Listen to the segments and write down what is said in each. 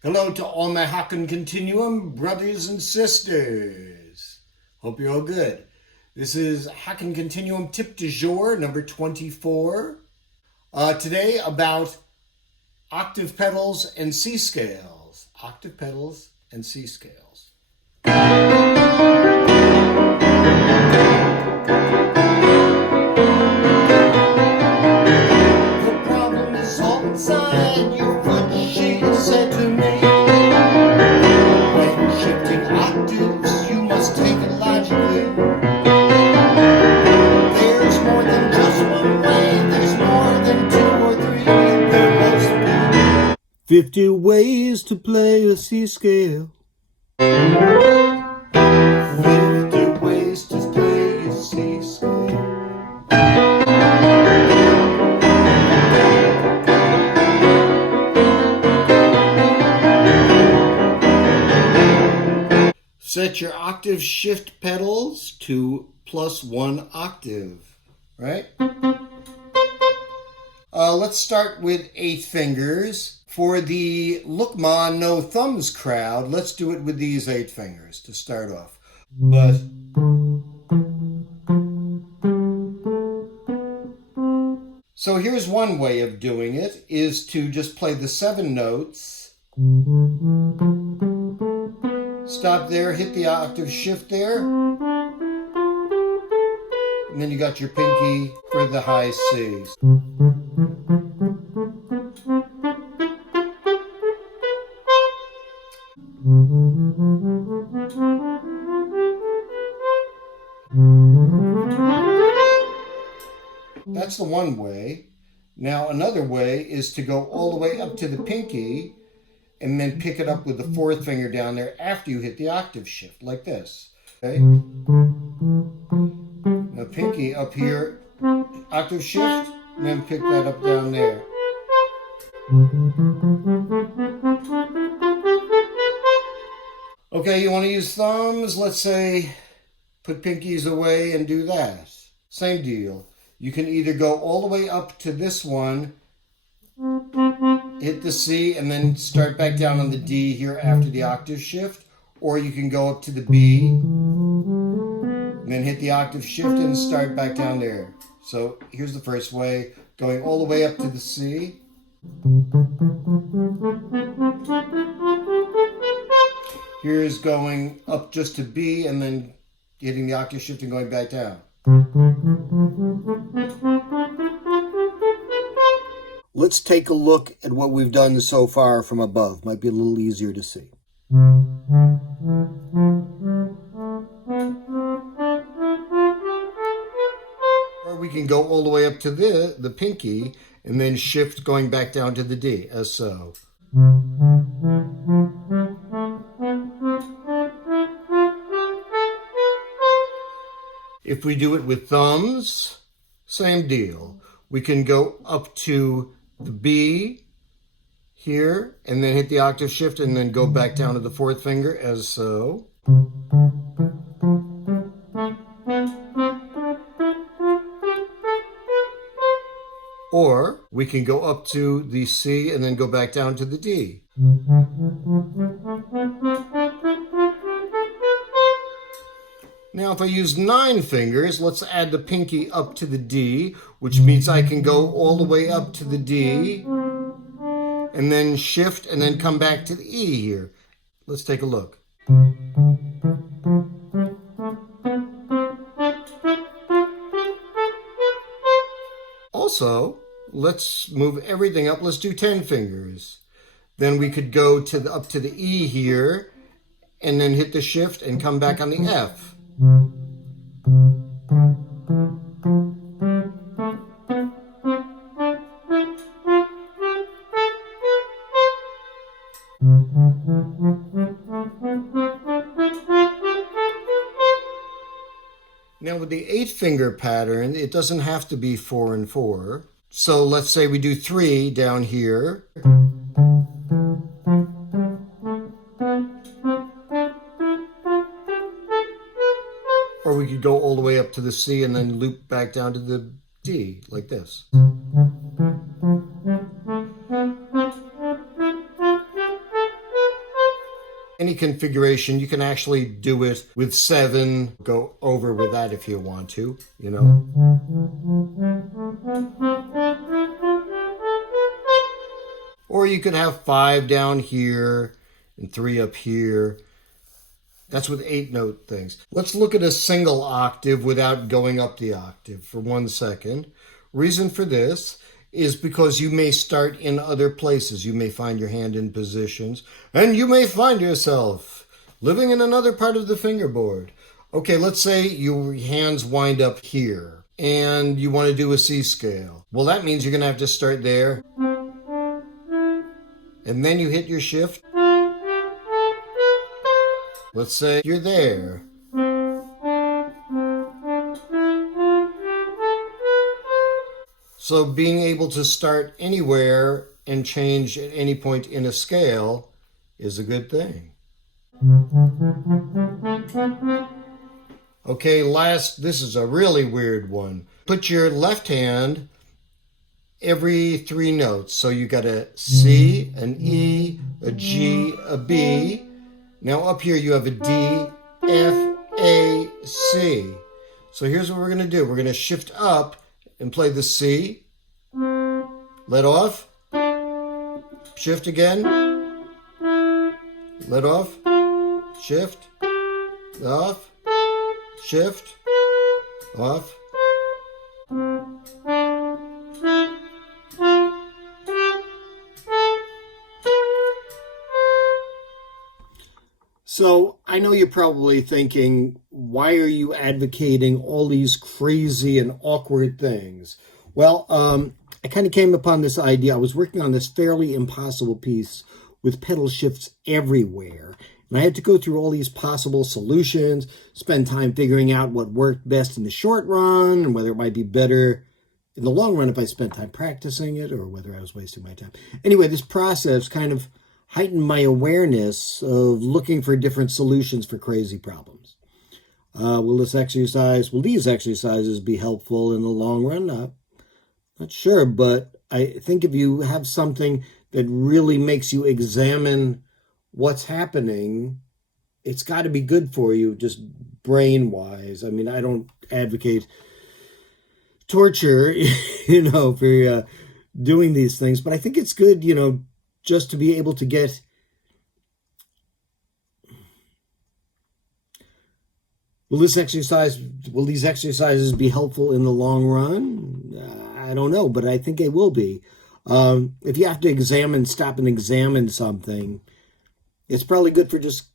Hello to all my HAKEN Continuum brothers and sisters. Hope you're all good. This is HAKEN Continuum tip du jour number 24. Today about octave pedals and C scales. Octave pedals and C scales. The problem is all inside your foot, she said to me. When shifting octaves, you must take it logically. There's more than just one way, there's more than two or three. There must be 50 ways to play a C scale. 50 ways to play a C scale. Set your octave shift pedals to +1 octave, right? Let's start with 8 fingers. For the look ma, no thumbs crowd, let's do it with these 8 fingers to start off. But so here's one way of doing it, is to just play the 7 notes. Stop there, hit the octave shift there. And then you got your pinky for the high Cs. That's the one way. Now another way is to go all the way up to the pinky and then pick it up with the 4th finger down there after you hit the octave shift, like this. Okay? Now pinky up here, octave shift, and then pick that up down there. Okay, you want to use thumbs? Let's say put pinkies away and do that. Same deal. You can either go all the way up to this one, hit the C, and then start back down on the D here after the octave shift, or you can go up to the B, and then hit the octave shift and start back down there. So here's the first way, going all the way up to the C. Here's going up just to B and then hitting the octave shift and going back down. Let's take a look at what we've done so far from above. Might be a little easier to see. Or we can go all the way up to the pinky and then shift going back down to the D, as so. If we do it with thumbs, same deal. We can go up to the B here and then hit the octave shift and then go back down to the 4th finger, as so. Or we can go up to the C and then go back down to the D. Now if I use 9 fingers, let's add the pinky up to the D, which means I can go all the way up to the D, and then shift and then come back to the E here. Let's take a look. Also, let's move everything up. Let's do 10 fingers. Then we could go to up to the E here, and then hit the shift and come back on the F. Now with the 8-finger pattern, it doesn't have to be 4 and 4. So let's say we do 3 down here. Or we could go all the way up to the C and then loop back down to the D, like this. Any configuration, you can actually do it with 7, go over with that if you want to, you know. Or you could have 5 down here and 3 up here. That's with 8-note things. Let's look at a single octave without going up the octave for 1 second. Reason for this is because you may start in other places. You may find your hand in positions, and you may find yourself living in another part of the fingerboard. Okay, let's say your hands wind up here, and you want to do a C scale. Well, that means you're going to have to start there, and then you hit your shift. Let's say you're there. So being able to start anywhere and change at any point in a scale is a good thing. Okay, last, this is a really weird one. Put your left hand every 3 notes. So you got a C, an E, a G, a B. Now up here you have a D, F, A, C. So here's what we're going to do. We're going to shift up and play the C. Let off. Shift again. Let off. Shift. Off. Shift. Off. So I know you're probably thinking, why are you advocating all these crazy and awkward things? Well, I kind of came upon this idea. I was working on this fairly impossible piece with pedal shifts everywhere. And I had to go through all these possible solutions, spend time figuring out what worked best in the short run, and whether it might be better in the long run if I spent time practicing it, or whether I was wasting my time. Anyway, this process kind of heightened my awareness of looking for different solutions for crazy problems. Will these exercises be helpful in the long run? Not sure, but I think if you have something that really makes you examine what's happening, it's got to be good for you, just brain-wise. I mean, I don't advocate torture, for doing these things, but I think it's good, just to be able to get will these exercises be helpful in the long run? I don't know, but I think it will be. If you have to stop and examine something, it's probably good for just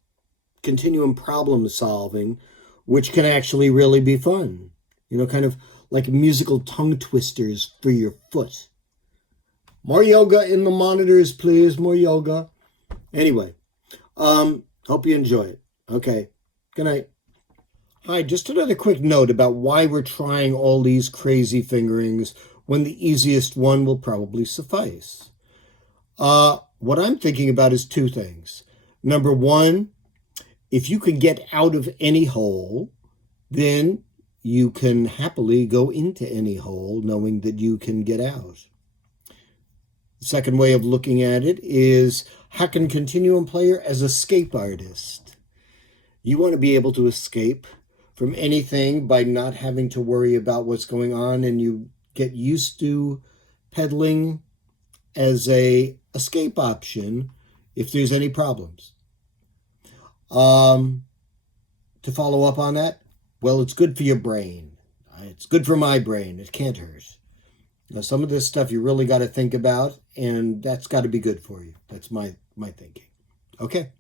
continuum problem solving, which can actually really be fun. Kind of like musical tongue twisters for your foot. More yoga in the monitors, please. More yoga. Anyway, hope you enjoy it. Okay. Good night. Hi, just another quick note about why we're trying all these crazy fingerings when the easiest one will probably suffice. What I'm thinking about is 2 things. Number 1, if you can get out of any hole, then you can happily go into any hole knowing that you can get out. The second way of looking at it is HAKEN Continuum player as escape artist. You want to be able to escape from anything by not having to worry about what's going on, and you get used to pedaling as a escape option if there's any problems. To follow up on that, well, it's good for your brain. It's good for my brain. It can't hurt. Some of this stuff you really got to think about, and that's got to be good for you. That's my thinking. Okay.